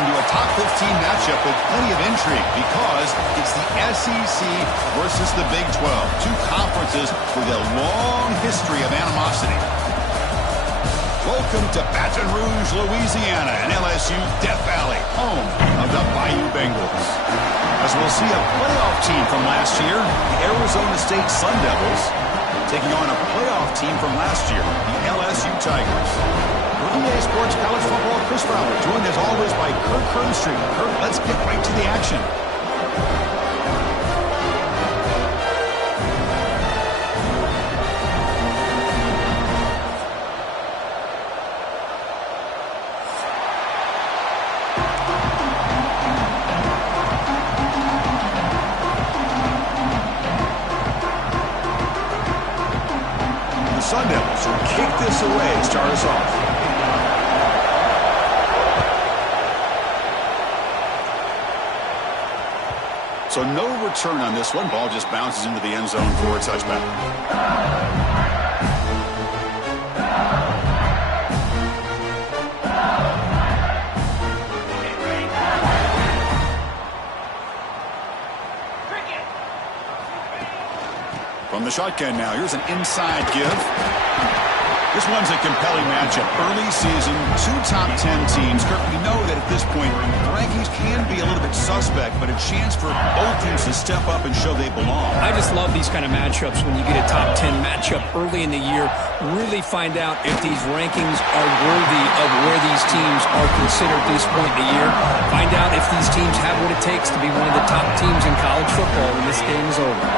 into a top 15 matchup with plenty of intrigue because it's the SEC versus the Big 12. Two conferences with a long history of animosity. Welcome to Baton Rouge, Louisiana, and LSU Death Valley, home of the Bayou Bengals. As we'll see a playoff team from last year, the Arizona State Sun Devils, taking on a playoff team from last year, the LSU Tigers. For EA Sports College Football, Chris Fowler, joined as always by Kirk Herbstreit. Kirk, let's get right to the action. Sun Devils will kick this away to start us off. So no return on this one. Ball just bounces into the end zone for a touchback. From the shotgun now, here's an inside give. This one's a compelling matchup. Early season, two top 10 teams. Kirk, we know that at this point, the rankings can be a little bit suspect, but a chance for both teams to step up and show they belong. I just love these kind of matchups when you get a top 10 matchup early in the year. Really find out if these rankings are worthy of where these teams are considered at this point in the year. Find out if these teams have what it takes to be one of the top teams in college football when this game is over.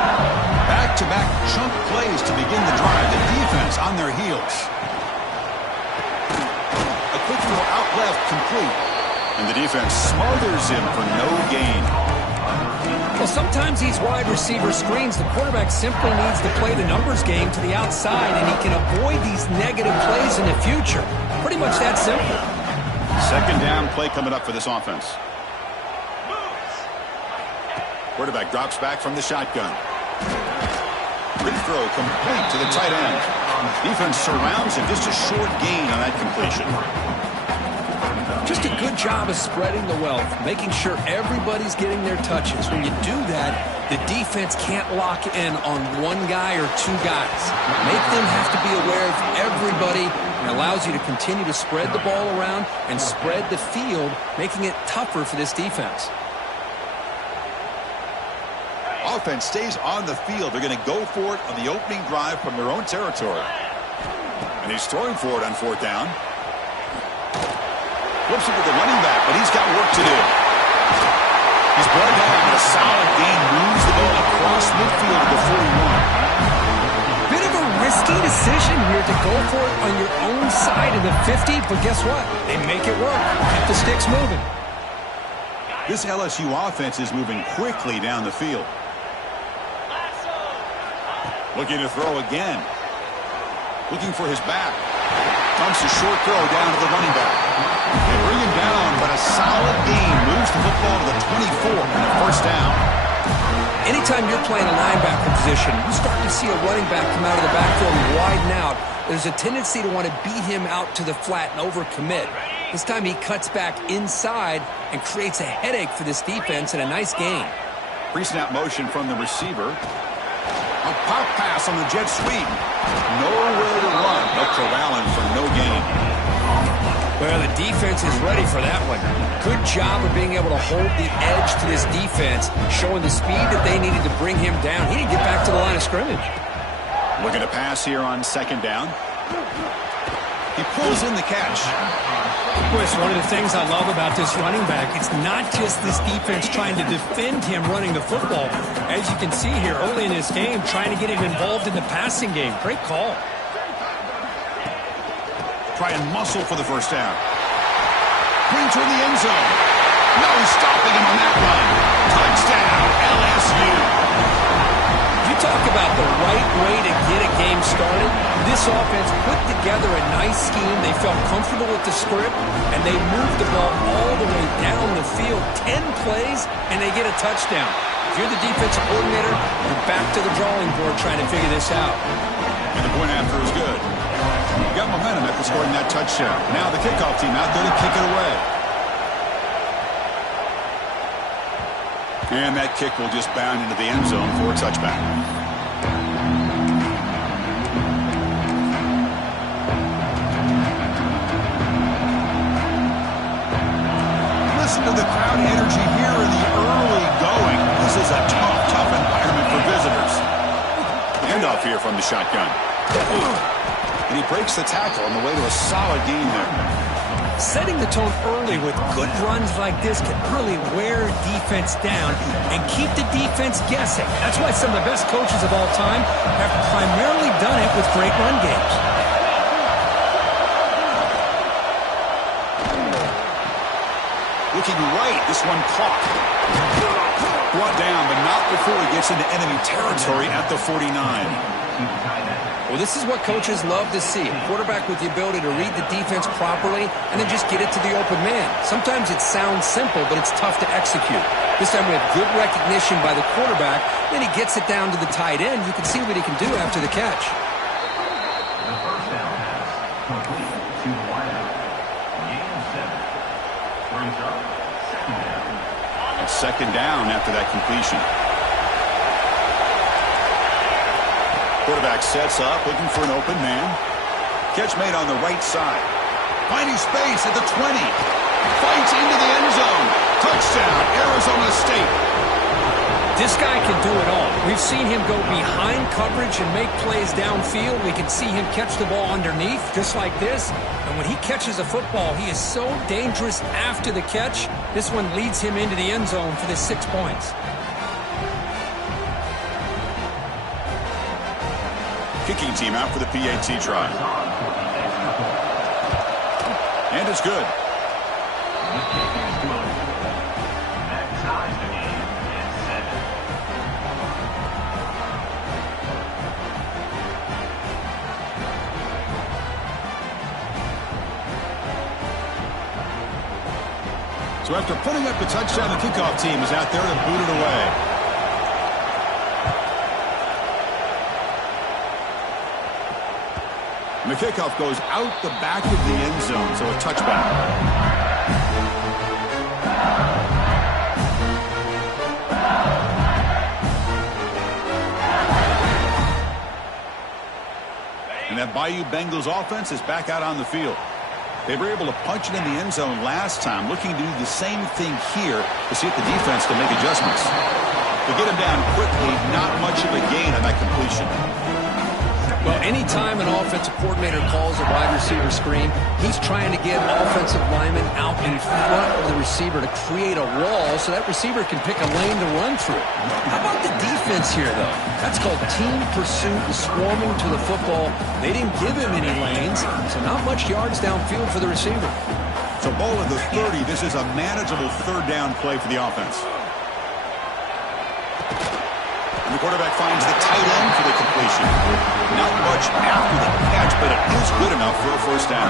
Back-to-back chunk plays to begin the drive. The defense on their heels. A quick throw out left, complete. And the defense smothers him for no gain. Well, sometimes these wide receiver screens, the quarterback simply needs to play the numbers game to the outside, and he can avoid these negative plays in the future. Pretty much that simple. Second down play coming up for this offense. Quarterback drops back from the shotgun. Quick throw complete to the tight end. Defense surrounds him. Just a short gain on that completion. Just a good job of spreading the wealth, making sure everybody's getting their touches. When you do that, the defense can't lock in on one guy or two guys. Make them have to be aware of everybody, and allows you to continue to spread the ball around and spread the field, making it tougher for this defense. Offense stays on the field. They're going to go for it on the opening drive from their own territory. And he's throwing for it on fourth down. Flips it to the running back, but he's got work to do. He's brought down and a solid gain, moves the ball across midfield to the 41. Bit of a risky decision here to go for it on your own side of the 50, but guess what? They make it work. Keep the sticks moving. This LSU offense is moving quickly down the field. Looking to throw again. Looking for his back. Dumps a short throw down to the running back. They bring him down, but a solid gain moves the football to the 24 and a first down. Anytime you're playing a linebacker position, you start to see a running back come out of the backfield and widen out. There's a tendency to want to beat him out to the flat and overcommit. This time he cuts back inside and creates a headache for this defense and a nice gain. Pre-snap motion from the receiver. A pop pass on the jet sweep. Nowhere to run. No corralling for no gain. Well, the defense is ready for that one. Good job of being able to hold the edge to this defense, showing the speed that they needed to bring him down. He didn't get back to the line of scrimmage. Looking to pass here on second down. He pulls in the catch. Chris, one of the things I love about this running back, it's not just this defense trying to defend him running the football. As you can see here early in this game, trying to get him involved in the passing game. Great call. Try and muscle for the first down. Bring toward the end zone. No stopping him on that run. Touchdown, LSU. You talk about the right way to get a game started. This offense put together a nice scheme. They felt comfortable with the script, and they moved the ball all the way down the field. 10 plays, and they get a touchdown. If you're the defensive coordinator, you're back to the drawing board trying to figure this out. And the point after is good. You got momentum after scoring that touchdown. Now the kickoff team out there to kick it away. And that kick will just bound into the end zone for a touchback. Listen to the crowd energy here in the early going. This is a tough environment for visitors. Handoff here from the shotgun. And he breaks the tackle on the way to a solid gain there. Setting the tone early with good runs like this can really wear defense down and keep the defense guessing. That's why some of the best coaches of all time have primarily done it with great run games. Looking right, this one caught. Brought down, but not before he gets into enemy territory at the 49. Well, this is what coaches love to see. A quarterback with the ability to read the defense properly and then just get it to the open man. Sometimes it sounds simple, but it's tough to execute. This time we have good recognition by the quarterback. Then he gets it down to the tight end. You can see what he can do after the catch. The first down pass complete to the wideout. Gain 7. Brings up second down. It's second down after that completion. Quarterback sets up, looking for an open man. Catch made on the right side. Finding space at the 20. Fights into the end zone. Touchdown, Arizona State. This guy can do it all. We've seen him go behind coverage and make plays downfield. We can see him catch the ball underneath, just like this. And when he catches a football, he is so dangerous after the catch. This one leads him into the end zone for the 6 points. Kicking team out for the PAT try. And it's good. So after putting up the touchdown, the kickoff team is out there to boot it away. And the kickoff goes out the back of the end zone, so a touchback. And that Bayou Bengals offense is back out on the field. They were able to punch it in the end zone last time, looking to do the same thing here to see if the defense can make adjustments. To get him down quickly, not much of a gain on that completion. Well, anytime an offensive coordinator calls a wide receiver screen, he's trying to get offensive linemen out in front of the receiver to create a wall so that receiver can pick a lane to run through. How about the defense here, though? That's called team pursuit and swarming to the football. They didn't give him any lanes, so not much yards downfield for the receiver. So ball at the 30. This is a manageable third down play for the offense. And the quarterback finds the tight end for the completion. Not much after the catch, but it is good enough for a first down.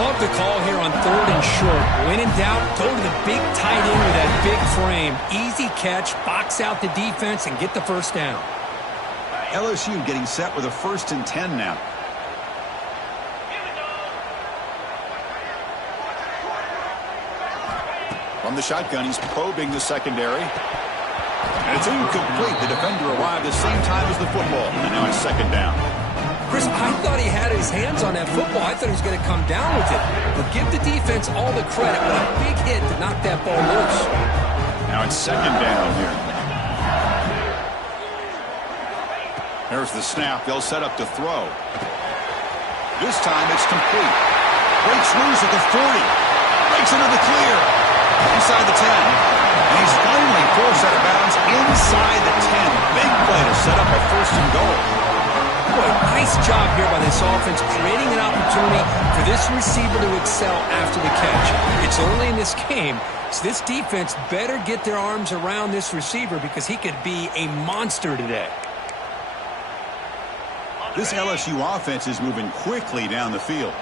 Love the call here on 3rd and short. When in doubt, go to the big tight end with that big frame. Easy catch, box out the defense, and get the first down. LSU getting set with a 1st and 10 now. From the shotgun, he's probing the secondary. And it's incomplete. The defender arrived the same time as the football. And now it's second down. Chris, I thought he had his hands on that football. I thought he was going to come down with it. But give the defense all the credit. What a big hit to knock that ball loose. Now it's second down here. There's the snap. They'll set up to throw. This time it's complete. Breaks loose at the 40. Breaks into the clear. Inside the 10. And he's finally forced out of bounds inside the 10. Big play to set up a 1st and goal. Boy, nice job here by this offense, creating an opportunity for this receiver to excel after the catch. It's early in this game, so this defense better get their arms around this receiver because he could be a monster today. This LSU offense is moving quickly down the field.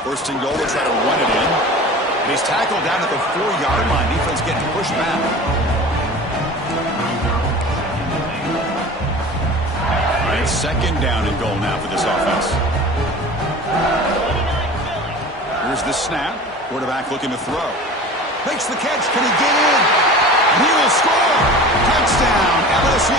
1st and goal, they'll try to run it in. And he's tackled down at the 4-yard line. Defense getting pushed back. All right, second down and goal now for this offense. Here's the snap. Quarterback looking to throw. Makes the catch. Can he get in? And he will score. Touchdown, LSU.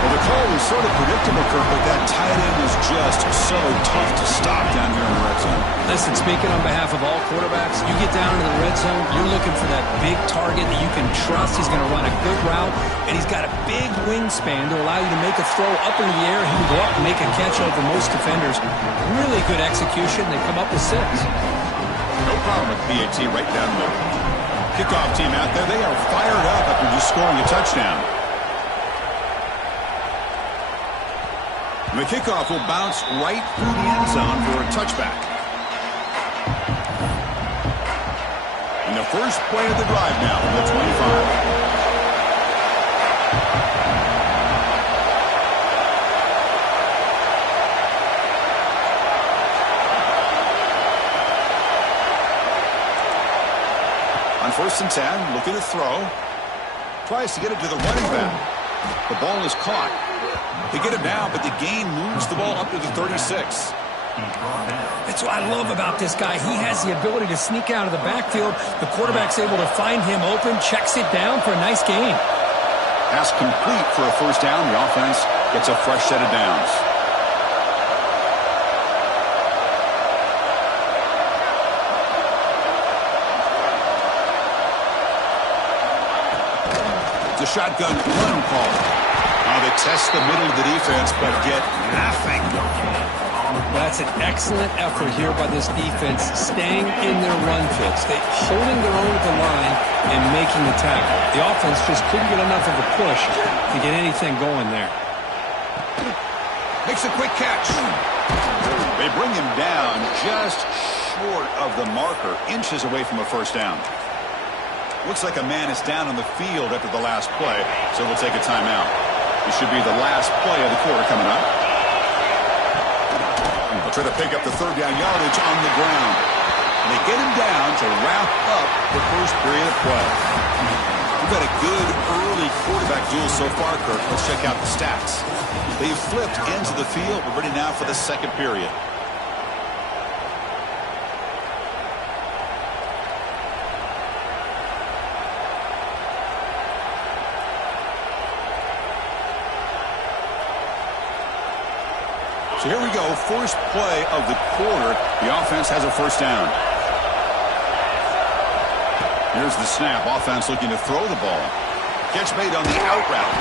Well, the call was sort of predictable, Kirk, but that tight end was just so tough to stop down here in the red zone. Listen, speaking on behalf of all quarterbacks, you get down into the red zone, you're looking for that big target that you can trust. He's going to run a good route, and he's got a big wingspan to allow you to make a throw up into the air. He can go up and make a catch over most defenders. Really good execution. They come up with 6. No problem with BAT right down the middle. Kickoff team out there, they are fired up after just scoring a touchdown. And the kickoff will bounce right through the end zone for a touchback. And the first play of the drive now from the 25. On 1st and 10, looking to throw. Tries to get it to the running back. The ball is caught. They get it down, but the gain moves the ball up to the 36. That's what I love about this guy. He has the ability to sneak out of the backfield. The quarterback's able to find him open, checks it down for a nice gain. Pass complete for a first down. The offense gets a fresh set of downs. The shotgun run call. Now they test the middle of the defense, but get nothing. That's an excellent effort here by this defense, staying in their run fits. They holding their own at the line and making the tackle. The offense just couldn't get enough of a push to get anything going there. Makes a quick catch. They bring him down just short of the marker, inches away from a first down. Looks like a man is down on the field after the last play, so we'll take a timeout. This should be the last play of the quarter coming up. They'll try to pick up the 3rd down yardage on the ground. And they get him down to wrap up the first period of play. We've got a good early quarterback duel so far, Kirk. Let's check out the stats. They've flipped into the field. We're ready now for the 2nd period. So here we go, first play of the quarter. The offense has a first down. Here's the snap. Offense looking to throw the ball. Catch made on the out route.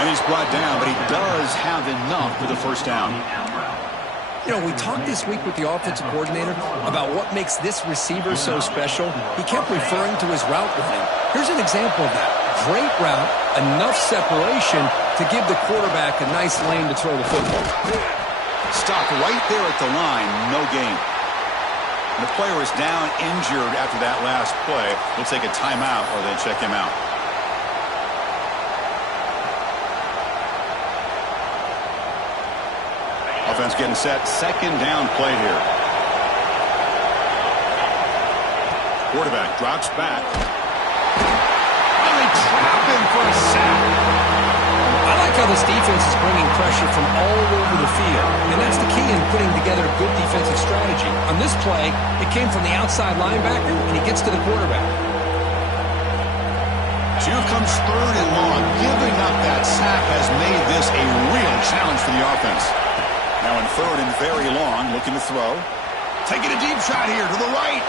And he's brought down, but he does have enough for the first down. You know, we talked this week with the offensive coordinator about what makes this receiver so special. He kept referring to his route running. Here's an example of that. Great route, enough separation to give the quarterback a nice lane to throw the football. Stopped right there at the line, no gain. And the player is down injured after that last play. We'll take a timeout or then check him out. Offense getting set, 2nd down play here. Quarterback drops back. And they trap him for a sack. I like how this defense is bringing pressure from all over the field, and that's the key in putting together a good defensive strategy. On this play, it came from the outside linebacker, and he gets to the quarterback. So here comes 3rd and long. Giving up that sack has made this a real challenge for the offense. Now in 3rd and very long, looking to throw. Taking a deep shot here to the right.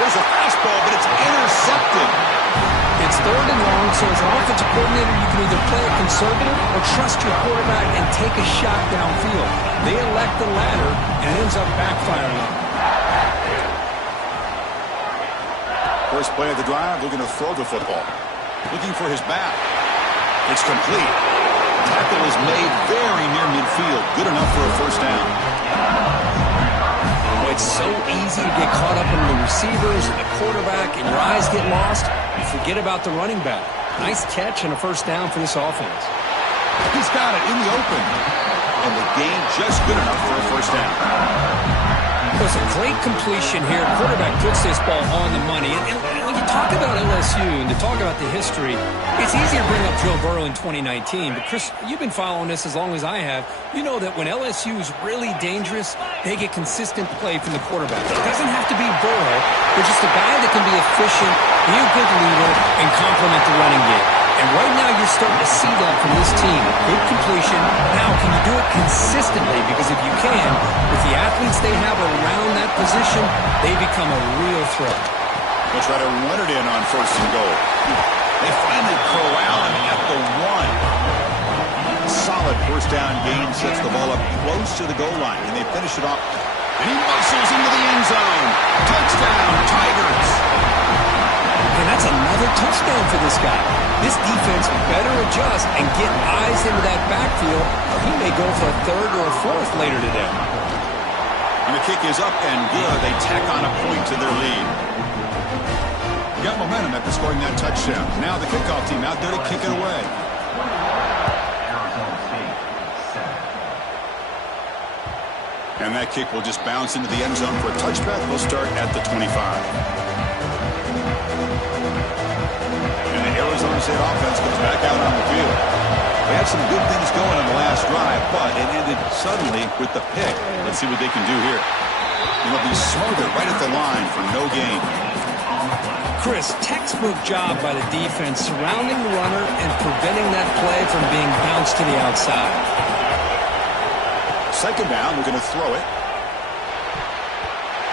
There's a fastball, but it's intercepted. It's 3rd and long, so as an offensive coordinator, you can either play it conservative or trust your quarterback and take a shot downfield. They elect the latter, and it ends up backfiring on them. First play of the drive, looking to throw the football. Looking for his back. It's complete. Tackle is made very near midfield. Good enough for a first down. It's so easy to get caught up in the receivers and the quarterback, and your eyes get lost. You forget about the running back. Nice catch and a first down for this offense. He's got it in the open. And the gain just good enough for a first down. Well, it's a great completion here. Quarterback puts this ball on the money. And when you talk about LSU and to talk about the history, it's easy to bring up Joe Burrow in 2019. But, Chris, you've been following this as long as I have. You know that when LSU is really dangerous, they get consistent play from the quarterback. It doesn't have to be Burrow, but just a guy that can be efficient, be a good leader, and complement the running game. And right now you're starting to see that from this team. Good completion. Now, can you do it consistently? Because if you can, with the athletes they have around that position, they become a real threat. They'll try to run it in on 1st and goal. They finally corral him at the 1. Solid 1st down gain sets the ball up close to the goal line, and they finish it off. And he muscles into the end zone. Touchdown, Tigers. And that's another touchdown for this guy. This defense better adjust and get eyes into that backfield, or he may go for a 3rd or a 4th later today. And the kick is up and good. They tack on a point to their lead. Got momentum after scoring that touchdown. Now the kickoff team out there to kick it away. And that kick will just bounce into the end zone for a touchback. They'll start at the 25. And the Arizona State offense comes back out on the field. They had some good things going on the last drive, but it ended suddenly with the pick. Let's see what they can do here. And they'll be smothered right at the line for no gain. Chris, textbook job by the defense surrounding the runner and preventing that play from being bounced to the outside. 2nd down, we're going to throw it.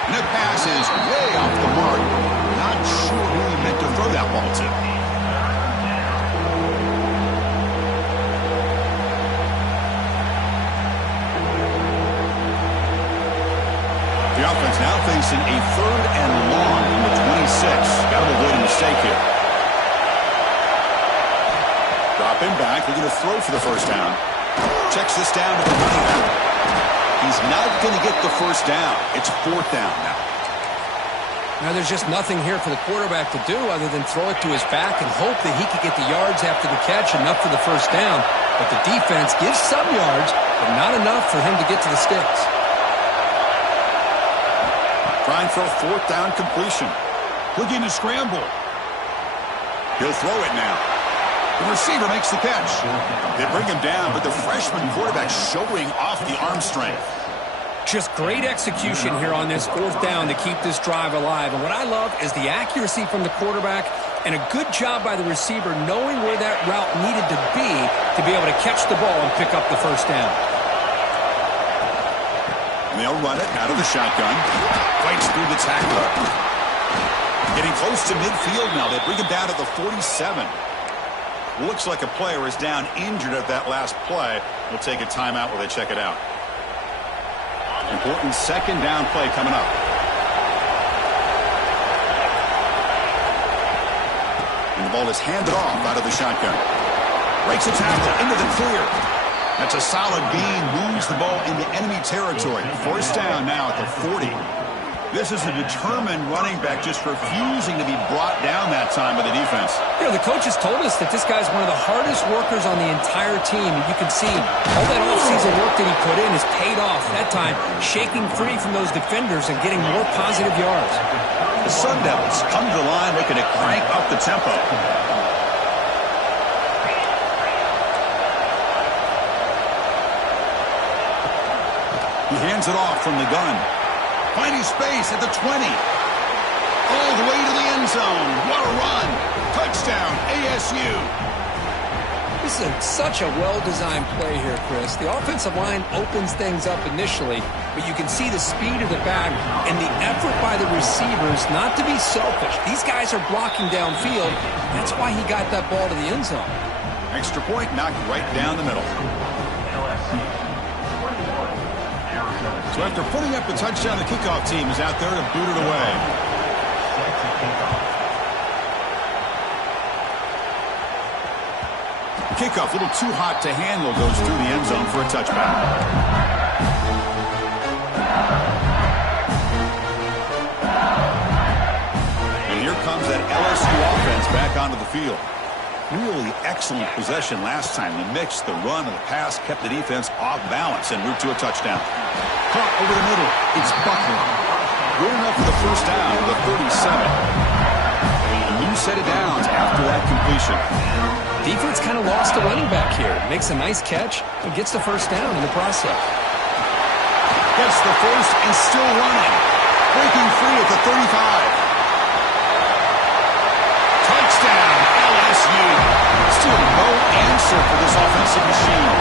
And the pass is way off the mark. Not sure who he meant to throw that ball to. The offense now facing a 3rd and long from the 26. Got to avoid a mistake here. Dropping back. They're going to throw for the 1st down. Checks this down to the running back. He's not going to get the 1st down. It's 4th down now. Now there's just nothing here for the quarterback to do other than throw it to his back and hope that he could get the yards after the catch, enough for the 1st down. But the defense gives some yards, but not enough for him to get to the sticks. Trying for a 4th down completion. Looking to scramble. He'll throw it now. The receiver makes the catch. They bring him down, but the freshman quarterback showing off the arm strength. Just great execution here on this 4th down to keep this drive alive. And what I love is the accuracy from the quarterback and a good job by the receiver knowing where that route needed to be able to catch the ball and pick up the 1st down. And they'll run it out of the shotgun. Fights through the tackler. Getting close to midfield now. They bring him down to the 47. Looks like a player is down injured at that last play. We'll take a timeout while they check it out. Important 2nd down play coming up. And the ball is handed off out of the shotgun. Breaks a tackle into the clear. That's a solid gain. Moves the ball into enemy territory. 1st down now at the 40. This is a determined running back just refusing to be brought down that time by the defense. You know, the coaches told us that this guy's one of the hardest workers on the entire team. And you can see all that offseason work that he put in has paid off. That time, shaking free from those defenders and getting more positive yards. The Sun Devils come to the line looking to crank up the tempo. He hands it off from the gun. Finding space at the 20. All the way to the end zone. What a run. Touchdown, ASU. This is such a well-designed play here, Chris. The offensive line opens things up initially, but you can see the speed of the back and the effort by the receivers not to be selfish. These guys are blocking downfield. That's why he got that ball to the end zone. Extra point knocked right down the middle. So after putting up the touchdown, the kickoff team is out there to boot it away. The kickoff, a little too hot to handle, goes through the end zone for a touchback. And here comes that LSU offense back onto the field. Really excellent possession last time. The mix, the run, and the pass kept the defense off balance en route to a touchdown. Caught over the middle. It's Buckner. first down to the 37. A new set of downs after that completion. Defense kind of lost a running back here. Makes a nice catch and gets the first down in the process. Gets the first and still running. Breaking free at the 35. Touchdown, LSU. Still no answer for this offensive machine.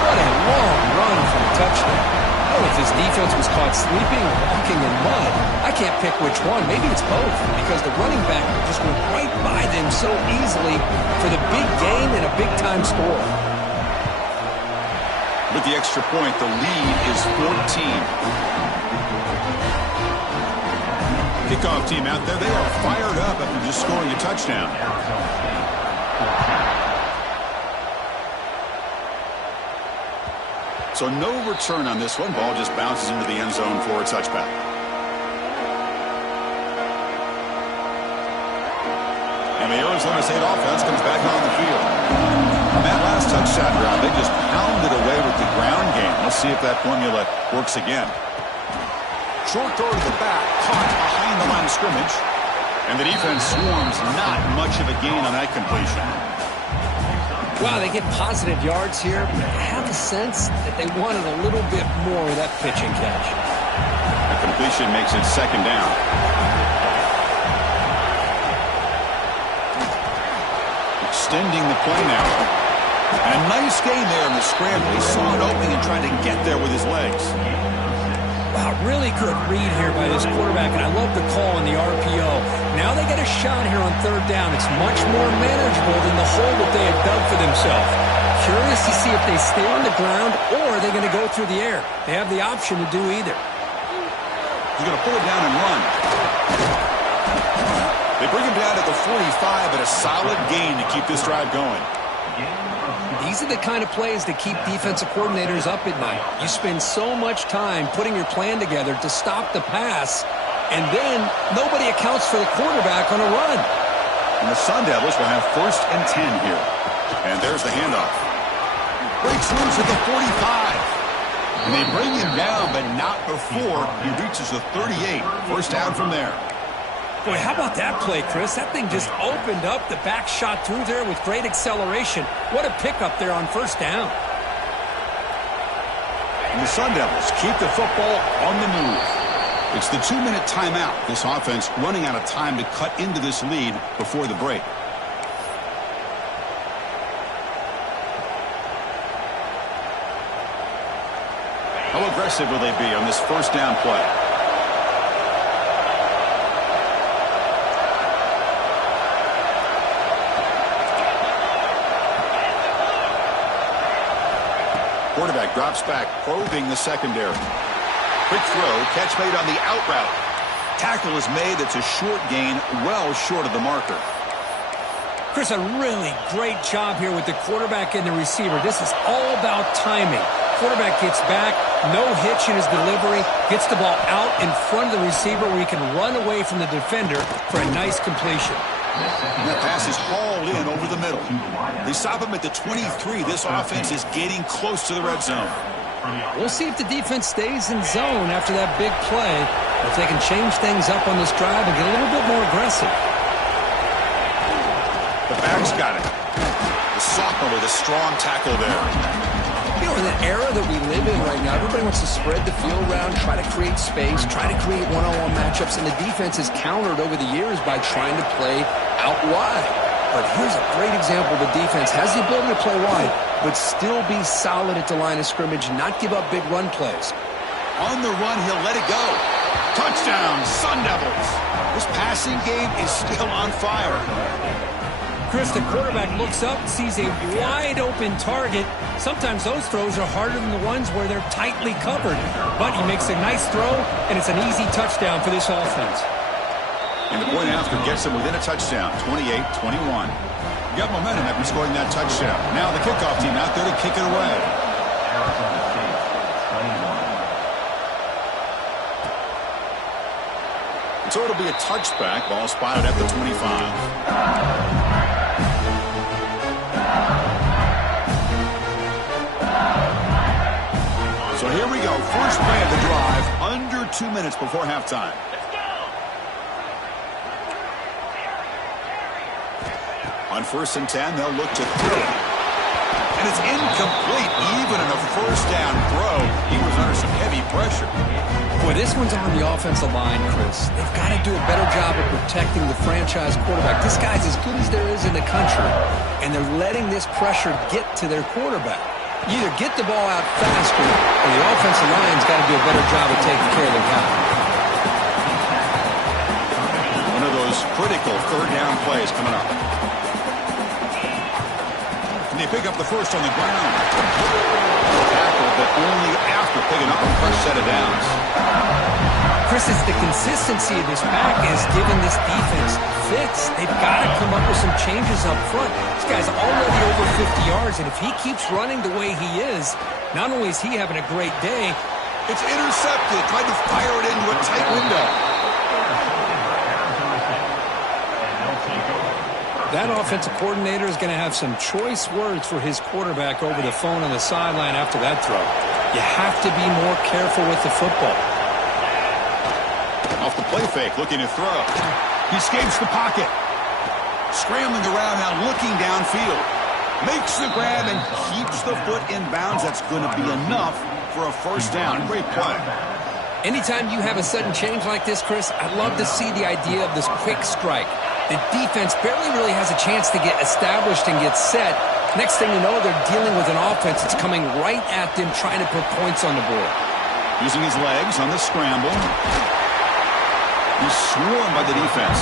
What a long run for a touchdown. I don't know if this defense was caught sleeping or walking in mud. I can't pick which one. Maybe it's both, because the running back just went right by them so easily for the big gain and a big-time score. With the extra point, the lead is 14. Kickoff team out there, they are fired up after just scoring a touchdown. So no return on this one. Ball just bounces into the end zone for a touchback. And the Arizona State offense comes back on the field. On that last touchdown drive, they just pounded away with the ground game. Let's see if that formula works again. Short throw to the back, caught behind the line of scrimmage. And the defense swarms, not much of a gain on that completion. Wow, they get positive yards here, but I have a sense that they wanted a little bit more of that pitch and catch. The completion makes it second down. Extending the play now. And a nice gain there in the scramble. He saw an opening and tried to get there with his legs. Wow, really good read here by this quarterback, and I love the call on the RPO. Now they get a shot here on third down. It's much more manageable than the hole that they had dug for themselves. Curious to see if they stay on the ground or are they going to go through the air. They have the option to do either. He's going to pull it down and run. They bring him down at the 45, but a solid gain to keep this drive going. These are the kind of plays that keep defensive coordinators up at night. You spend so much time putting your plan together to stop the pass, and then nobody accounts for the quarterback on a run. And the Sun Devils will have first and 10 here. And there's the handoff. Breaks loose at the 45. And they bring him down, but not before he reaches the 38. First down from there. Boy, how about that play, Chris? That thing just opened up. The back shot through there with great acceleration. What a pickup there on first down. And the Sun Devils keep the football on the move. It's the 2-minute timeout. This offense running out of time to cut into this lead before the break. How aggressive will they be on this first down play? Quarterback drops back, probing the secondary. Quick throw, catch made on the out route. Tackle is made. It's a short gain, well short of the marker. Chris, a really great job here with the quarterback and the receiver. This is all about timing. Quarterback gets back, no hitch in his delivery, gets the ball out in front of the receiver where he can run away from the defender for a nice completion. And that pass is hauled in over the middle. They stop him at the 23. This offense is getting close to the red zone. We'll see if the defense stays in zone after that big play, if they can change things up on this drive and get a little bit more aggressive. The back's got it. The sophomore with a strong tackle there. You know, in the era that we live in right now, everybody wants to spread the field around, try to create space, try to create one-on-one matchups, and the defense has countered over the years by trying to play out wide. But here's a great example. The defense has the ability to play wide, but still be solid at the line of scrimmage, not give up big run plays. On the run, he'll let it go. Touchdown, Sun Devils. This passing game is still on fire. Chris, the quarterback looks up, sees a wide-open target. Sometimes those throws are harder than the ones where they're tightly covered. But he makes a nice throw, and it's an easy touchdown for this offense. And the point after gets them within a touchdown, 28-21. You got momentum after scoring that touchdown. Now the kickoff team out there to kick it away. So it'll be a touchback. Ball spotted at the 25. So here we go. First play of the drive. Under 2 minutes before halftime. On 1st and 10, they'll look to throw it. And it's incomplete, even in a first down throw. He was under some heavy pressure. Boy, this one's on the offensive line, Chris. They've got to do a better job of protecting the franchise quarterback. This guy's as good as there is in the country, and they're letting this pressure get to their quarterback. You either get the ball out faster, or the offensive line's got to do a better job of taking care of their guy. One of those critical third down plays coming up. And they pick up the first on the ground. Tackle, but only after picking up a fresh set of downs. Chris, it's the consistency of this pack is giving this defense fits. They've got to come up with some changes up front. This guy's already over 50 yards, and if he keeps running the way he is, not only is he having a great day, it's intercepted. Tried to fire it into a tight window. That offensive coordinator is going to have some choice words for his quarterback over the phone on the sideline after that throw. You have to be more careful with the football. Off the play fake, looking to throw. He escapes the pocket. Scrambling around now, looking downfield. Makes the grab and keeps the foot in bounds. That's going to be enough for a first down. Great play. Anytime you have a sudden change like this, Chris, I'd love to see the idea of this quick strike. The defense barely really has a chance to get established and get set. Next thing you know, they're dealing with an offense that's coming right at them, trying to put points on the board. Using his legs on the scramble. He's swarmed by the defense.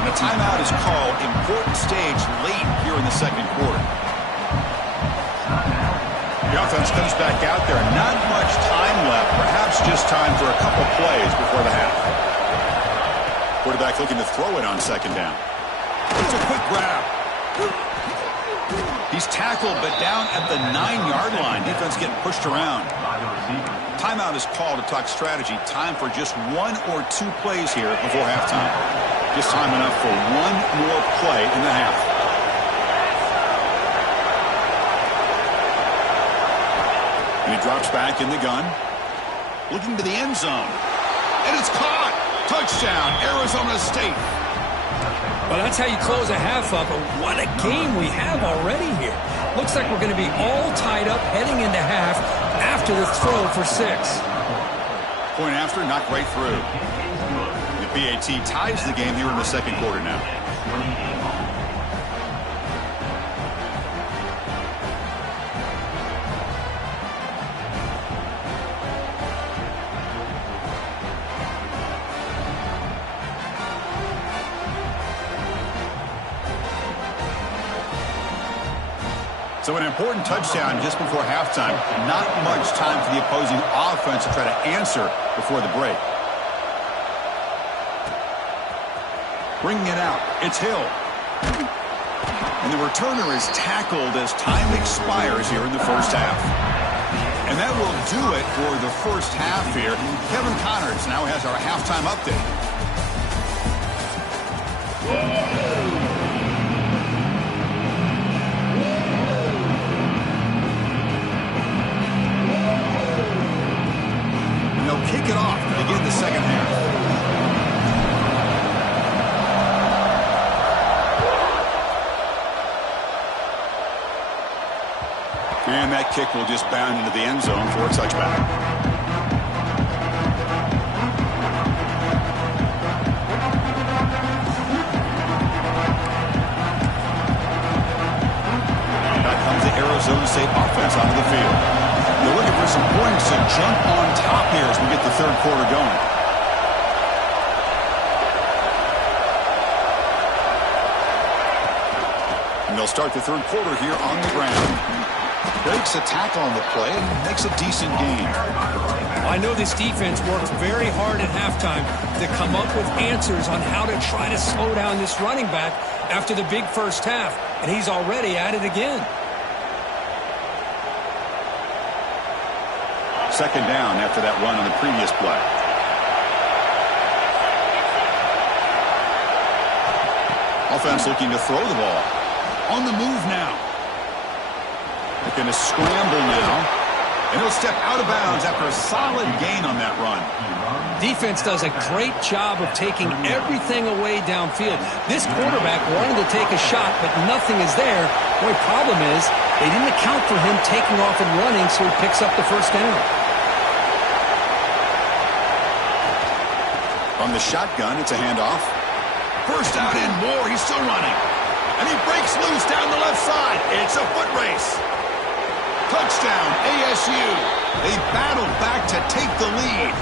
And a timeout is called. Important stage late here in the second quarter. The offense comes back out there. Not much time left. Perhaps just time for a couple plays before the half. Quarterback looking to throw it on second down. It's a quick grab. He's tackled, but down at the 9-yard line. Defense getting pushed around. Timeout is called to talk strategy. Time for just 1 or 2 plays here before halftime. Just time enough for one more play in the half. And he drops back in the gun. Looking to the end zone. And it's caught. Touchdown, Arizona State. Well, that's how you close a half up. But what a game we have already here. Looks like we're going to be all tied up heading into half after the throw for 6. Point after, knocked right through. The BAT ties the game here in the second quarter now. So an important touchdown just before halftime. Not much time for the opposing offense to try to answer before the break. Bringing it out. It's Hill. And the returner is tackled as time expires here in the first half. And that will do it for the first half here. Kevin Connors now has our halftime update. Kick it off to begin the second half. And that kick will just bound into the end zone for a touchback. Back comes the Arizona State offense onto the field. They're looking for some points to jump on top here as we get the third quarter going. And they'll start the third quarter here on the ground. Breaks a tackle on the play and makes a decent gain. I know this defense worked very hard at halftime to come up with answers on how to try to slow down this running back after the big first half, and he's already at it again. Second down after that run on the previous play. Offense looking to throw the ball. On the move now. They're going to scramble now. And he'll step out of bounds after a solid gain on that run. Defense does a great job of taking everything away downfield. This quarterback wanted to take a shot, but nothing is there. The only problem is they didn't account for him taking off and running, so he picks up the first down. On the shotgun, it's a handoff. First out and more. He's still running. And he breaks loose down the left side. It's a foot race. Touchdown, ASU. They battle back to take the lead.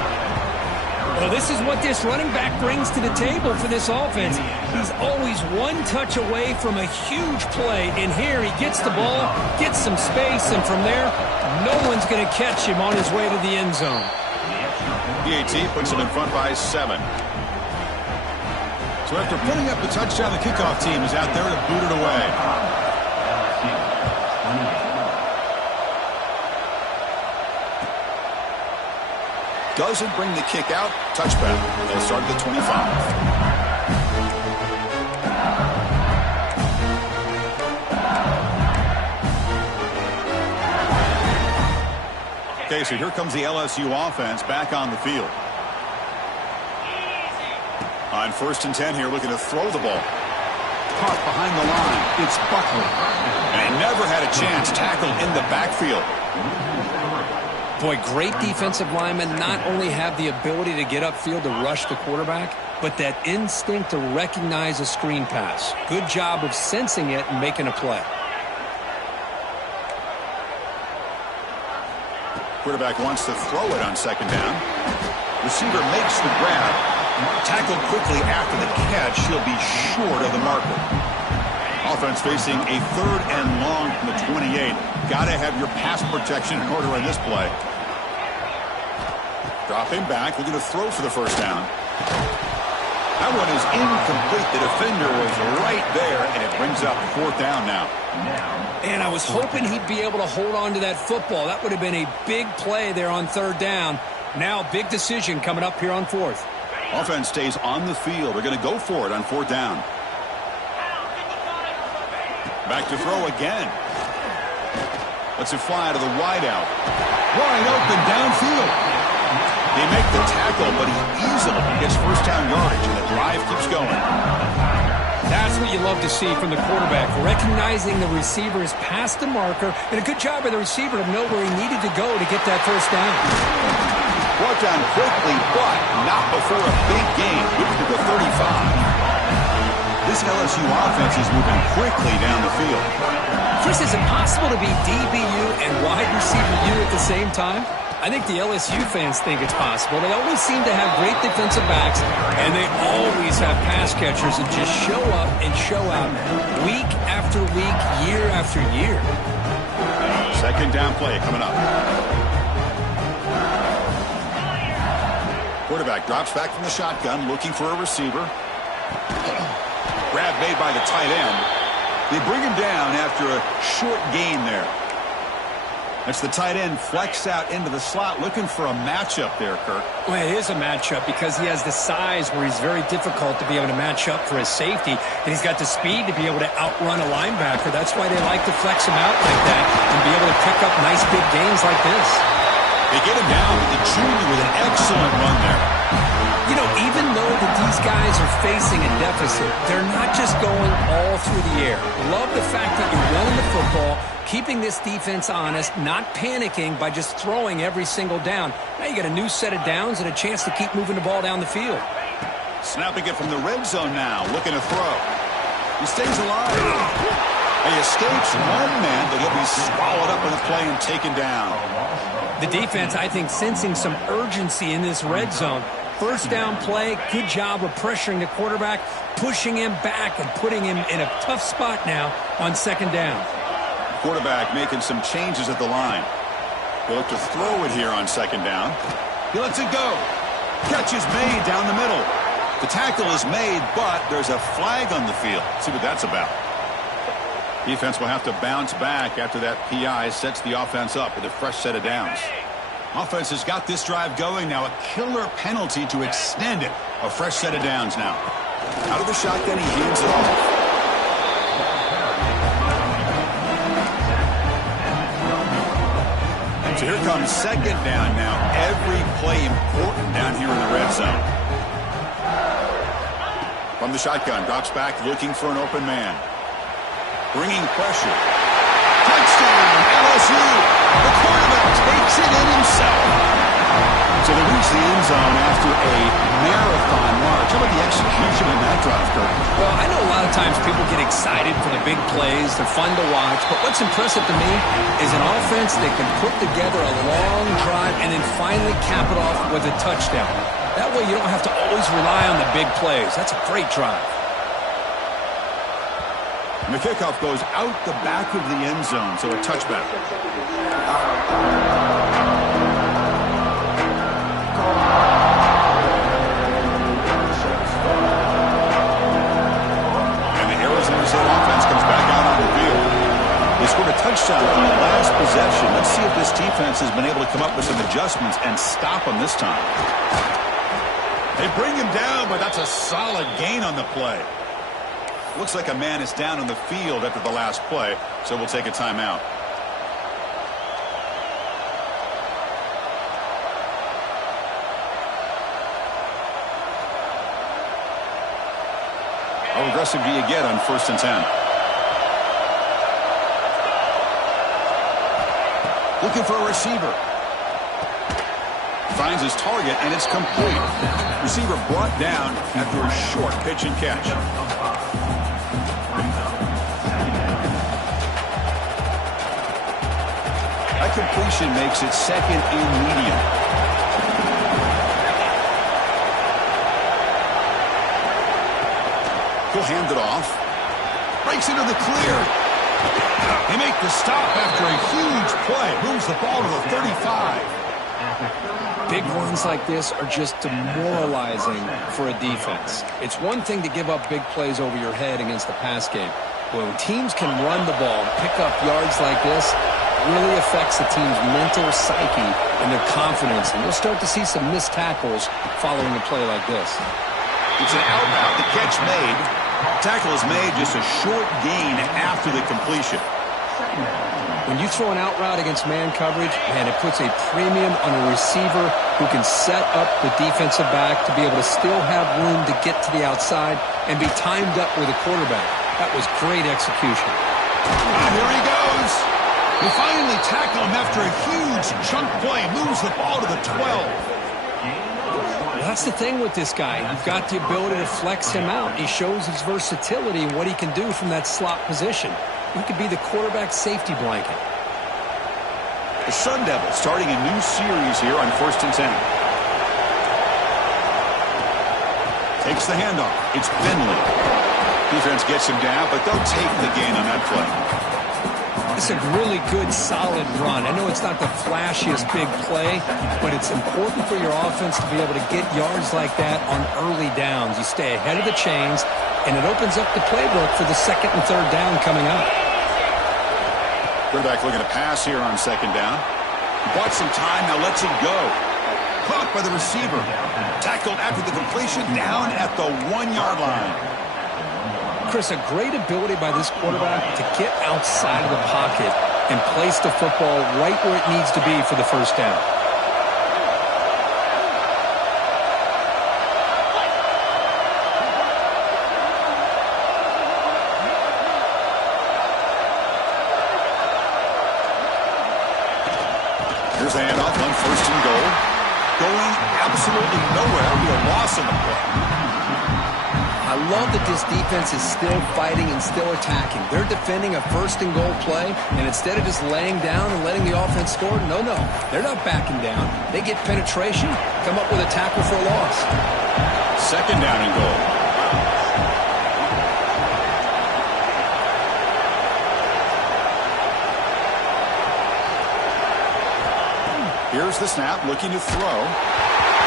Well, this is what this running back brings to the table for this offense. He's always one touch away from a huge play. And here he gets the ball, gets some space, and from there, no one's going to catch him on his way to the end zone. PAT puts him in front by 7. So after putting up the touchdown, the kickoff team is out there to boot it away. Doesn't bring the kick out. Touchback. They'll start at the 25. Okay, so here comes the LSU offense back on the field. On 1st and 10 here, looking to throw the ball. Caught behind the line. It's Buckley. And he never had a chance. Tackled in the backfield. Boy, great defensive linemen not only have the ability to get upfield to rush the quarterback, but that instinct to recognize a screen pass. Good job of sensing it and making a play. Quarterback wants to throw it on 2nd down. Receiver makes the grab. Tackled quickly after the catch. He'll be short of the marker. Offense facing a 3rd and long from the 28. Got to have your pass protection in order in this play. Dropping back, looking to throw for the 1st down. That one is incomplete. The defender was right there, and it brings up 4th down now. And I was hoping he'd be able to hold on to that football. That would have been a big play there on 3rd down. Now, big decision coming up here on 4th. Offense stays on the field. They're going to go for it on 4th down. Back to throw again. Lets it fly to the wideout. Wide open downfield. They make the tackle, but he easily gets 1st down yardage, and the drive keeps going. That's what you love to see from the quarterback, recognizing the receiver is past the marker, and a good job by the receiver to know where he needed to go to get that 1st down. Brought down quickly, but not before a big gain. Moving to the 35. This LSU offense is moving quickly down the field. Chris, is it possible to be DBU and wide receiver U at the same time? I think the LSU fans think it's possible. They always seem to have great defensive backs, and they always have pass catchers that just show up and show out week after week, year after year. 2nd down play coming up. Quarterback drops back from the shotgun, looking for a receiver. Grab made by the tight end. They bring him down after a short gain there. That's the tight end flexed out into the slot, looking for a matchup there, Kirk. Well, it is a matchup because he has the size where he's very difficult to be able to match up for his safety, and he's got the speed to be able to outrun a linebacker. That's why they like to flex him out like that and be able to pick up nice big gains like this. They get him down with the junior with an excellent run there. You know, even though that these guys are facing a deficit, they're not just going all through the air. Love the fact that you're running the football, keeping this defense honest, not panicking by just throwing every single down. Now you got a new set of downs and a chance to keep moving the ball down the field. Snapping it from the red zone now, looking to throw. He stays alive. He escapes one man, but he'll be swallowed up in the play and taken down. The defense, I think, sensing some urgency in this red zone. 1st down play, good job of pressuring the quarterback, pushing him back and putting him in a tough spot now on 2nd down. Quarterback making some changes at the line. He'll look to throw it here on 2nd down. He lets it go. Catch is made down the middle. The tackle is made, but there's a flag on the field. Let's see what that's about. Defense will have to bounce back after that PI sets the offense up with a fresh set of downs. Offense has got this drive going now. A killer penalty to extend it. A fresh set of downs now. Out of the shotgun, he hands it off. So here comes second down now. Every play important down here in the red zone. From the shotgun, drops back looking for an open man. Bringing pressure. Touchdown, LSU. The quarterback takes it in himself. So they reach the end zone after a marathon march. How about the execution in that drive, Kurt? Well, I know a lot of times people get excited for the big plays. They're fun to watch. But what's impressive to me is an offense that can put together a long drive and then finally cap it off with a touchdown. That way you don't have to always rely on the big plays. That's a great drive. And the kickoff goes out the back of the end zone, so a touchback. And the Arizona State offense comes back out on the field. They scored a touchdown on the last possession. Let's see if this defense has been able to come up with some adjustments and stop them this time. They bring him down, but that's a solid gain on the play. Looks like a man is down on the field after the last play, so we'll take a timeout. How aggressive do you get on 1st and 10? Looking for a receiver. Finds his target, and it's complete. Receiver brought down after a short pitch and catch. That completion makes it second and medium. He'll hand it off. Breaks into the clear. They make the stop after a huge play. Moves the ball to the 35. Big runs like this are just demoralizing for a defense. It's one thing to give up big plays over your head against the pass game. But when teams can run the ball and pick up yards like this, it really affects the team's mental psyche and their confidence. And you'll start to see some missed tackles following a play like this. It's an out route. The catch made. Tackle is made, just a short gain after the completion. When you throw an out route against man coverage, man, it puts a premium on a receiver who can set up the defensive back to be able to still have room to get to the outside and be timed up with a quarterback. That was great execution. Here he goes. They finally tackle him after a huge chunk play. Moves the ball to the 12. That's the thing with this guy. You've got the ability to flex him out. He shows his versatility and what he can do from that slot position. He could be the quarterback safety blanket. The Sun Devils starting a new series here on 1st and 10. Takes the handoff. It's Finley. Defense gets him down, but they'll take the gain on that play. It's a really good, solid run. I know it's not the flashiest big play, but it's important for your offense to be able to get yards like that on early downs. You stay ahead of the chains, and it opens up the playbook for the 2nd and 3rd down coming up. Quarterback looking to pass here on 2nd down. Bought some time, now lets it go. Caught by the receiver. Tackled after the completion, down at the 1-yard line. Chris, a great ability by this quarterback to get outside of the pocket and place the football right where it needs to be for the 1st down. Here's the handoff on 1st and goal. Going absolutely nowhere. Be a loss in the play. I love that this defense is still fighting and still attacking. They're defending a 1st and goal play, and instead of just laying down and letting the offense score, no, they're not backing down. They get penetration, come up with a tackle for a loss. 2nd down and goal. Here's the snap, looking to throw.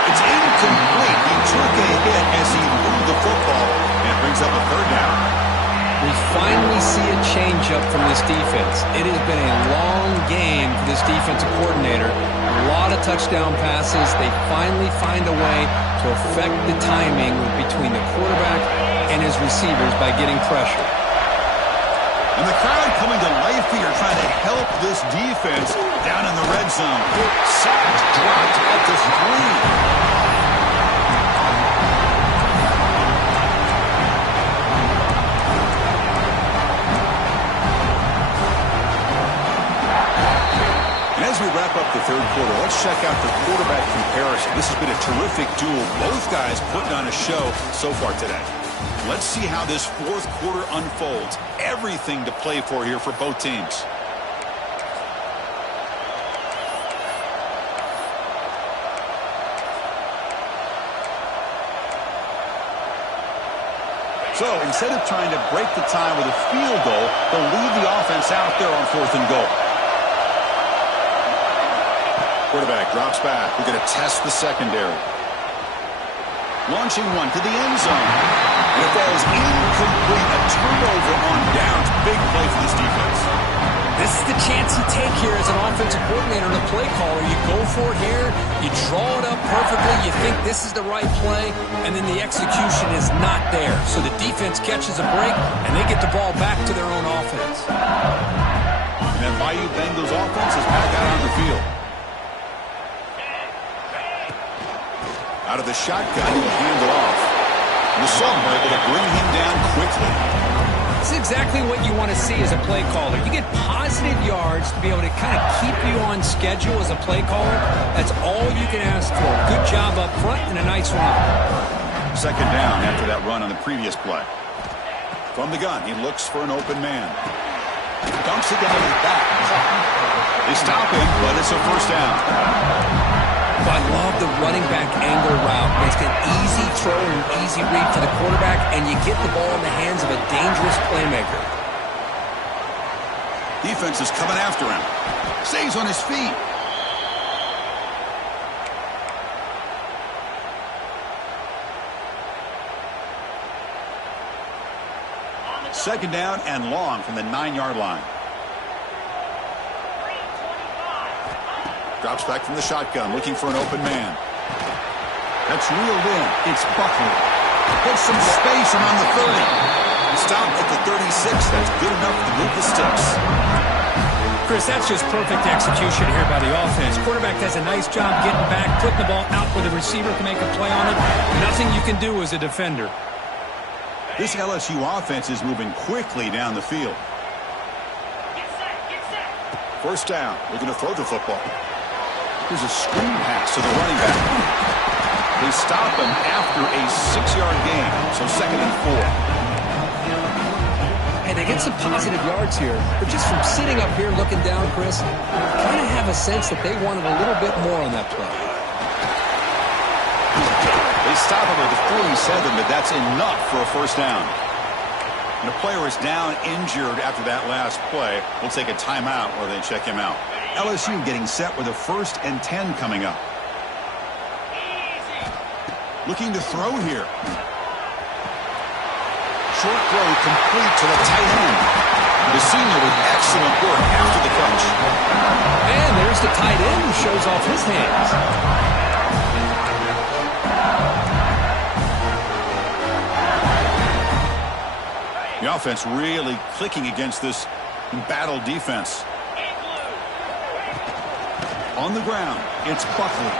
It's incomplete. He took a hit as he moved the football, and it brings up a 3rd down. We finally see a change-up from this defense. It has been a long game for this defensive coordinator. A lot of touchdown passes. They finally find a way to affect the timing between the quarterback and his receivers by getting pressure. And the crowd coming to life here, trying to help this defense down in the red zone. Sacked, dropped at the 3. As we wrap up the third quarter, let's check out the quarterback comparison. This has been a terrific duel. Both guys putting on a show so far today. Let's see how this fourth quarter unfolds. Everything to play for here for both teams. So instead of trying to break the tie with a field goal, they'll leave the offense out there on 4th and goal. Quarterback drops back. We're going to test the secondary. Launching one to the end zone. And it falls incomplete. A turnover on downs. Big play for this defense. This is the chance you take here as an offensive coordinator and a play caller. You go for it here. You draw it up perfectly. You think this is the right play. And then the execution is not there. So the defense catches a break, and they get the ball back to their own offense. And then Bayou Bengals offense is back out on the field. Out of the shotgun, he'll hand it off. And the Sultan are able to bring him down quickly. This is exactly what you want to see as a play caller. You get positive yards to be able to kind of keep you on schedule as a play caller. That's all you can ask for. Good job up front and a nice run. Second down after that run on the previous play. From the gun, he looks for an open man. Dumps it down to the back. They stop him, but it's a first down. I love the running back angle route. Makes it an easy throw and an easy read for the quarterback, and you get the ball in the hands of a dangerous playmaker. Defense is coming after him. Stays on his feet. Second down and long from the 9-yard line. Drops back from the shotgun, looking for an open man. That's reeled in. It's Buckley. Puts some space around the 30. Stopped at the 36. That's good enough to move the sticks. Chris, that's just perfect execution here by the offense. Quarterback does a nice job getting back, putting the ball out where the receiver can make a play on it. Nothing you can do as a defender. This LSU offense is moving quickly down the field. First down. Looking to throw the football. Here's a screen pass to the running back. They stop him after a 6-yard gain, so 2nd and 4. Hey, they get some positive yards here, but just from sitting up here looking down, Chris, kind of have a sense that they wanted a little bit more on that play. They stop him at the 47, but that's enough for a first down. And the player is down injured after that last play. We'll take a timeout while they check him out. LSU getting set with a 1st and 10 coming up. Looking to throw here. Short throw complete to the tight end. The senior with excellent work after the catch. And there's the tight end who shows off his hands. The offense really clicking against this embattled defense. On the ground, it's Buckley.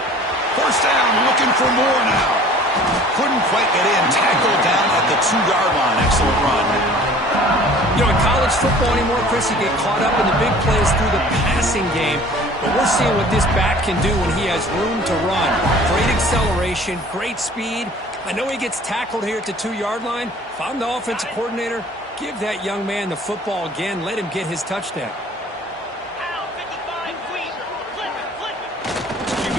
First down, looking for more now. Couldn't quite get in. Tackled down at the 2-yard line. Excellent run. You know, in college football anymore, Chris, you get caught up in the big plays through the passing game. But we're seeing what this back can do when he has room to run. Great acceleration, great speed. I know he gets tackled here at the 2-yard line. If I'm the offensive coordinator, give that young man the football again. Let him get his touchdown.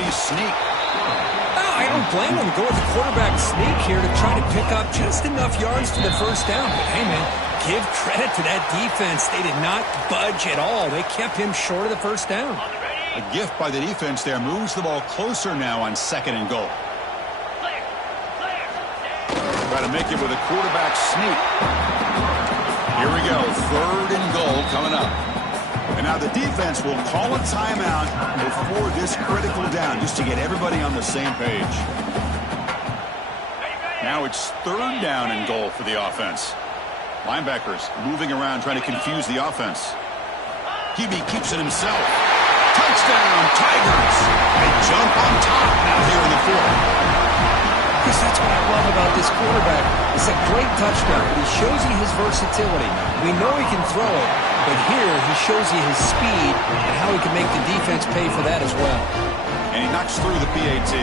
Sneak. I don't blame him. Go with the quarterback sneak here to try to pick up just enough yards for the first down. But hey, man, give credit to that defense. They did not budge at all. They kept him short of the first down. A gift by the defense there moves the ball closer now on 2nd and goal. Try to make it with a quarterback sneak. Here we go. 3rd and goal coming up. And now the defense will call a timeout before this critical down, just to get everybody on the same page. Now it's 3rd down and goal for the offense. Linebackers moving around, trying to confuse the offense. QB keeps it himself. Touchdown, Tigers. They jump on top now here in the fourth. Because that's what I love about this quarterback. It's a great touchdown, but he shows you his versatility. We know he can throw it, but here he shows you his speed and how he can make the defense pay for that as well. And he knocks through the PAT.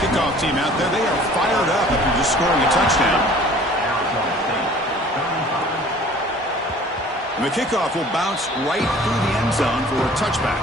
Kickoff team out there, they are fired up after just scoring a touchdown. And the kickoff will bounce right through the end zone for a touchback.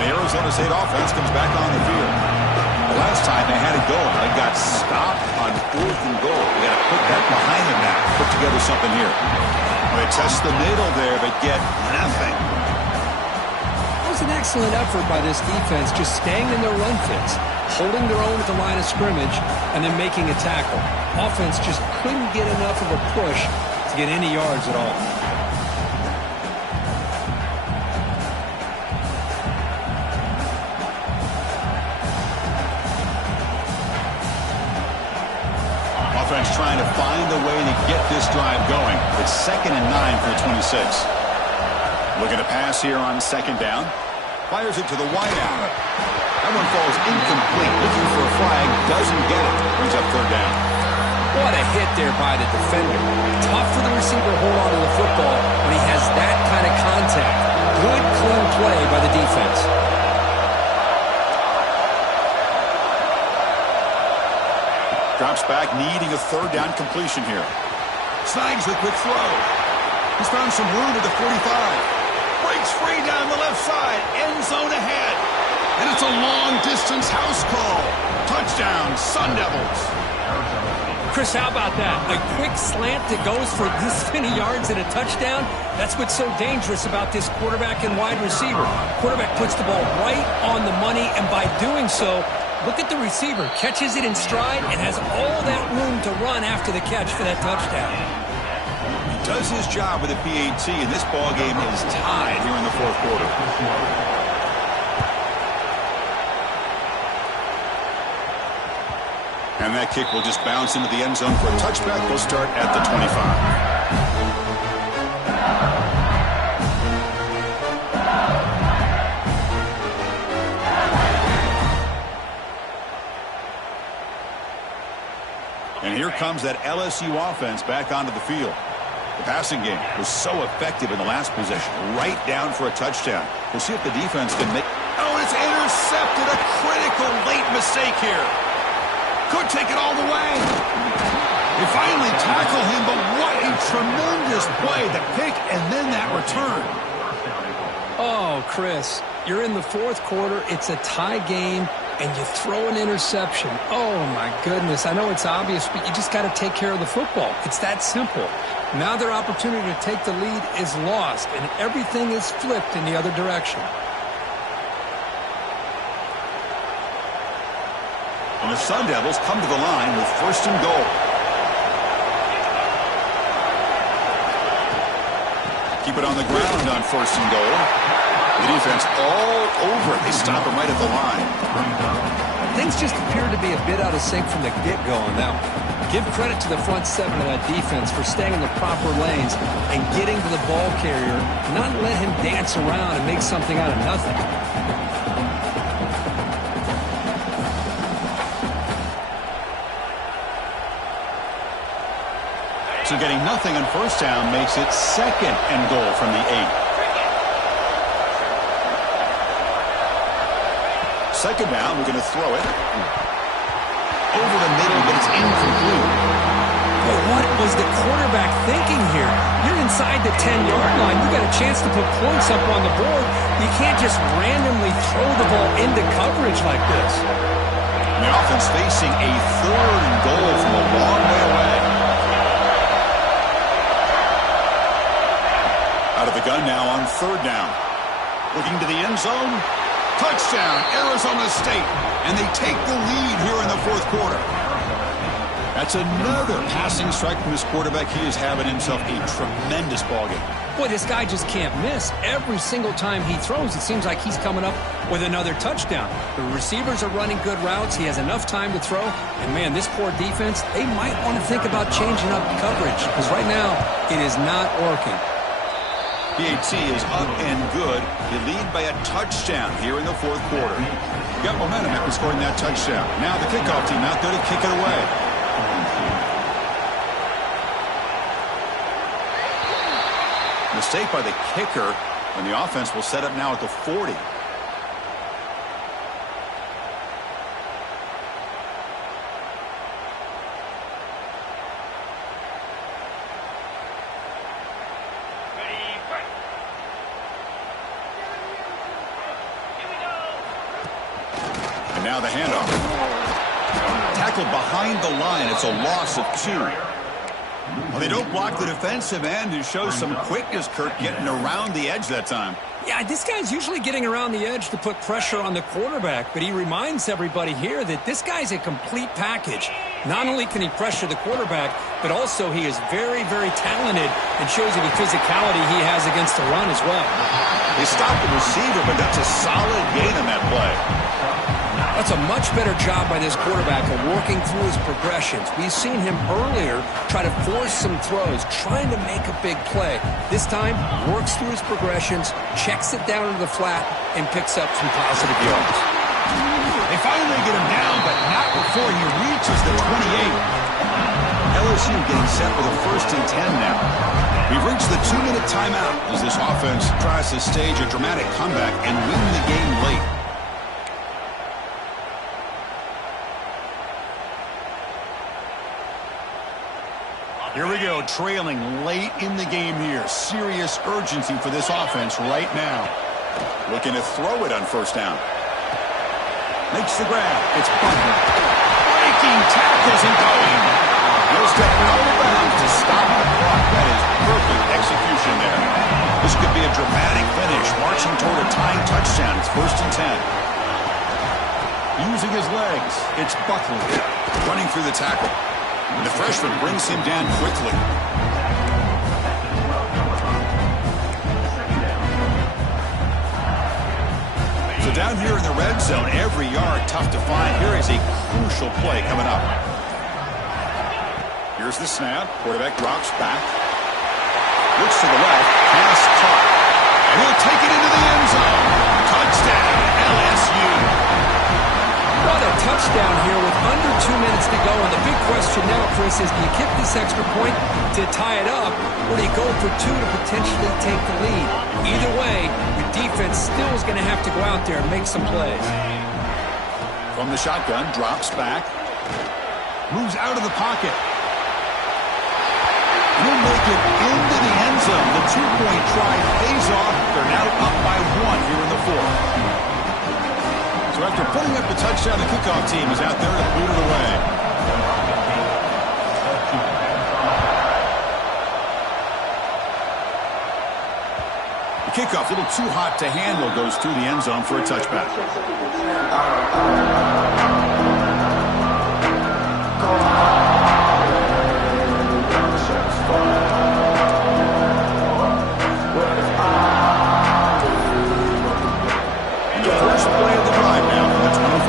Arizona State offense comes back on the field. The last time they had it going, they got stopped on 4th and goal. They got to put that behind them now, put together something here. They test the middle there, but get nothing. It was an excellent effort by this defense, just staying in their run fits, holding their own at the line of scrimmage, and then making a tackle. Offense just couldn't get enough of a push to get any yards at all. Offense trying to find a way to get this drive going. It's 2nd and 9 for the 26. Looking to pass here on 2nd down. Fires it to the wideout. That one falls incomplete. Looking for a flag. Doesn't get it. Brings up 3rd down. What a hit there by the defender. Tough for the receiver to hold on to the football when he has that kind of contact. Good, clean play by the defense. Drops back, needing a 3rd down completion here. Snags the quick throw. He's found some room at the 45. Breaks free down the left side. End zone ahead. And it's a long-distance house call. Touchdown, Sun Devils. Chris, how about that? A quick slant that goes for this many yards and a touchdown? That's what's so dangerous about this quarterback and wide receiver. Quarterback puts the ball right on the money, and by doing so, look at the receiver. Catches it in stride and has all that room to run after the catch for that touchdown. He does his job with the PAT, and this ball game is tied here in the 4th quarter. And that kick will just bounce into the end zone for a touchback. We'll start at the 25. And here comes that LSU offense back onto the field. The passing game was so effective in the last possession, right down for a touchdown. We'll see if the defense can make... Oh, it's intercepted. A critical late mistake here. Could take it all the way. They finally tackle him, but what a tremendous play. The pick and then that return. Oh, Chris, you're in the 4th quarter. It's a tie game, and you throw an interception. Oh, my goodness. I know it's obvious, but you just got to take care of the football. It's that simple. Now their opportunity to take the lead is lost, and everything is flipped in the other direction. And the Sun Devils come to the line with 1st and goal. Keep it on the ground on 1st and goal. The defense all over it. They stop him right at the line. Things just appear to be a bit out of sync from the get-go on that one. Give credit to the front 7 of that defense for staying in the proper lanes and getting to the ball carrier, not let him dance around and make something out of nothing. So getting nothing on 1st down makes it 2nd and goal from the 8. 2nd down, we're going to throw it. Over the middle, but it's incomplete. Boy, what was the quarterback thinking here? You're inside the 10-yard line. You got a chance to put points up on the board. You can't just randomly throw the ball into coverage like this. And the offense facing a 3rd and goal from a long way away. Out of the gun now on 3rd down. Looking to the end zone. Touchdown, Arizona State. And they take the lead here in the 4th quarter. That's another passing strike from this quarterback. He is having himself a tremendous ballgame. Boy, this guy just can't miss. Every single time he throws, it seems like he's coming up with another touchdown. The receivers are running good routes. He has enough time to throw. And, man, this poor defense, they might want to think about changing up coverage because right now it is not working. PAT is up and good. You lead by a touchdown here in the 4th quarter. You got momentum after scoring that touchdown. Now the kickoff team out there to kick it away. Mistake by the kicker, and the offense will set up now at the 40. And now the handoff. Tackled behind the line. It's a loss of 2. Well, they don't block the defensive end and show some quickness, Kirk, getting around the edge that time. Yeah, this guy's usually getting around the edge to put pressure on the quarterback, but he reminds everybody here that this guy's a complete package. Not only can he pressure the quarterback, but also he is very, very talented and shows you the physicality he has against the run as well. They stopped the receiver, but that's a solid gain on that play. That's a much better job by this quarterback of working through his progressions. We've seen him earlier try to force some throws, trying to make a big play. This time, works through his progressions, checks it down to the flat, and picks up some positive yards. They finally get him down, but not before he reaches the 28. LSU getting set for the 1st and 10 now. We've reached the 2-minute timeout as this offense tries to stage a dramatic comeback and win the game late. Here we go, trailing late in the game here. Serious urgency for this offense right now. Looking to throw it on 1st down. Makes the grab. It's Butler. Breaking tackles and going. No step out of bounds to stop the clock. That is perfect execution there. This could be a dramatic finish, marching toward a tying touchdown. It's 1st and 10. Using his legs, it's Butler running through the tackle. And the freshman brings him down quickly. So down here in the red zone, every yard tough to find. Here is a crucial play coming up. Here's the snap. Quarterback drops back. Looks to the left. Pass caught. And he'll take it into the end zone. Touchdown, LSU. What a touchdown here with under 2 minutes to go. And the big question now, Chris, is do you kick this extra point to tie it up, or do you go for 2 to potentially take the lead? Either way, the defense still is going to have to go out there and make some plays. From the shotgun, drops back. Moves out of the pocket. He'll make it into the end zone. The 2-point try pays off. They're now up by 1 here in the 4th. So after putting up the touchdown, the kickoff team is out there to boot it away. The kickoff, a little too hot to handle, goes through the end zone for a touchback. First play of the drive now from the 25.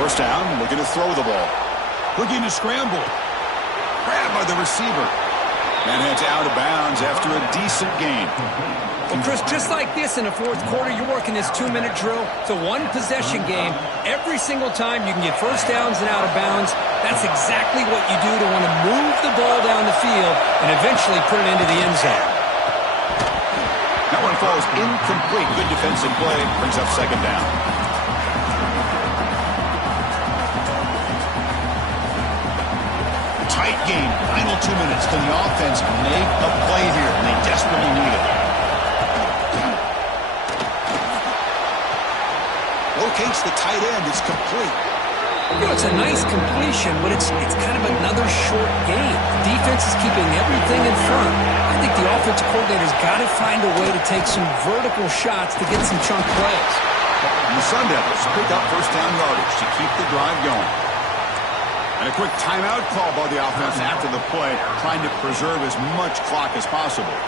First down, looking to throw the ball. Looking to scramble. Grabbed by the receiver. And heads out of bounds after a decent gain. Well, Chris, just like this in the 4th quarter, you're working this 2-minute drill. It's a one-possession game. Every single time you can get first downs and out of bounds. That's exactly what you do to want to move the ball down the field and eventually put it into the end zone. That one falls incomplete. Good defensive play. Brings up 2nd down. Tight game. Final 2 minutes. Can the offense make a play here? And they desperately need it. Locates the tight end. It's complete. You know, it's a nice completion, but it's kind of another short game. Defense is keeping everything in front. I think the offensive coordinator's got to find a way to take some vertical shots to get some chunk plays. The Sun Devils pick up first down yardage to keep the drive going. And a quick timeout call by the offense after the play, trying to preserve as much clock as possible.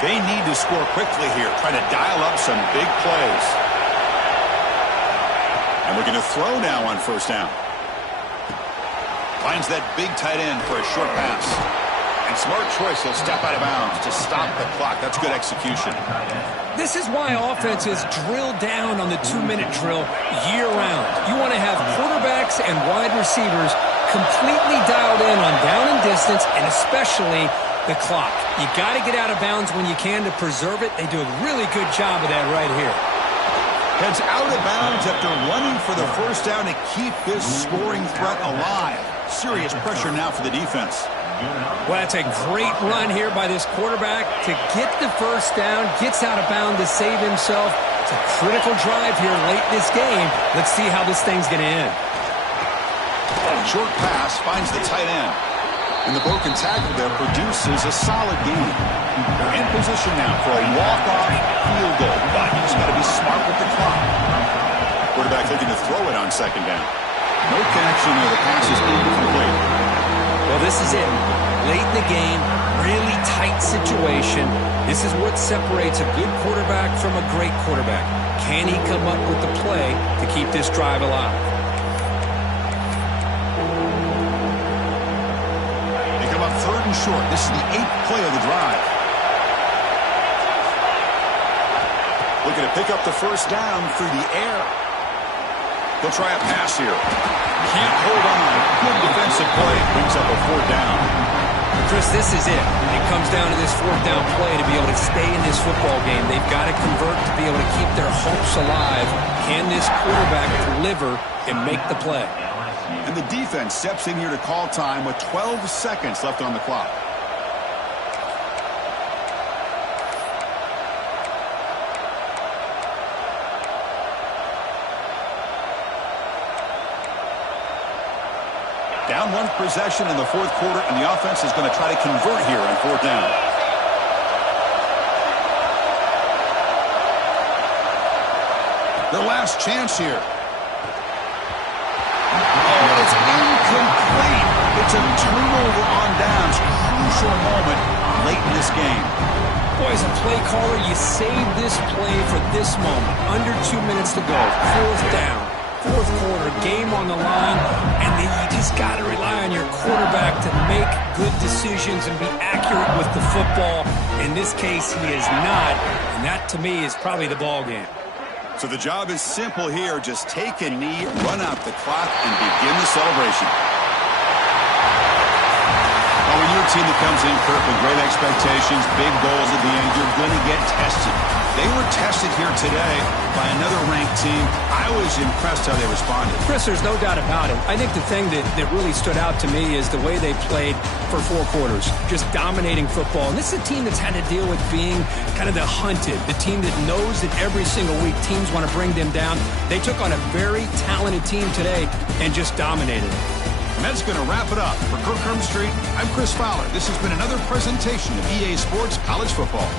They need to score quickly here, trying to dial up some big plays. And we're going to throw now on first down. Finds that big tight end for a short pass. And smart choice, he'll step out of bounds to stop the clock. That's good execution. This is why offenses drill down on the 2-minute drill year-round. You want to have quarterbacks and wide receivers completely dialed in on down and distance, and especially the clock. You got to get out of bounds when you can to preserve it. They do a really good job of that right here. Heads out of bounds after running for the first down to keep this scoring threat alive. Serious pressure now for the defense. Well, that's a great run here by this quarterback to get the first down, gets out of bounds to save himself. It's a critical drive here late in this game. Let's see how this thing's going to end. Short pass finds the tight end. And the broken tackle there produces a solid gain. They're in position now for a walk-off field goal, but you just got to be smart with the clock. Quarterback looking to throw it on second down. No connection there. The pass is incomplete. Well, this is it. Late in the game, really tight situation. This is what separates a good quarterback from a great quarterback. Can he come up with the play to keep this drive alive? They come up third and short. This is the 8th play of the drive. Looking to pick up the first down through the air. They'll try a pass here. Can't hold on. Good defensive play. Brings up a fourth down. Chris, this is it. It comes down to this fourth down play to be able to stay in this football game. They've got to convert to be able to keep their hopes alive. Can this quarterback deliver and make the play? And the defense steps in here to call time with 12 seconds left on the clock. Down one possession in the fourth quarter, and the offense is going to try to convert here on fourth down. Their last chance here. Oh, it's incomplete. It's a turnover on downs. Crucial moment late in this game. Boy, as a play caller, you save this play for this moment. Under 2 minutes to go. Fourth down. Fourth quarter, game on the line, and then you just got to rely on your quarterback to make good decisions and be accurate with the football. In this case, he is not, and that to me is probably the ball game. So the job is simple here. Just take a knee, run out the clock, and begin the celebration. Well, when you're a team that comes in, Kirk, with great expectations, big goals at the end, you're going to get tested. They were tested here today by another ranked team. I was impressed how they responded. Chris, there's no doubt about it. I think the thing that really stood out to me is the way they played for 4 quarters, just dominating football. And this is a team that's had to deal with being kind of the hunted, the team that knows that every single week teams want to bring them down. They took on a very talented team today and just dominated. And that's going to wrap it up. For Kirk Street, I'm Chris Fowler. This has been another presentation of EA Sports College Football.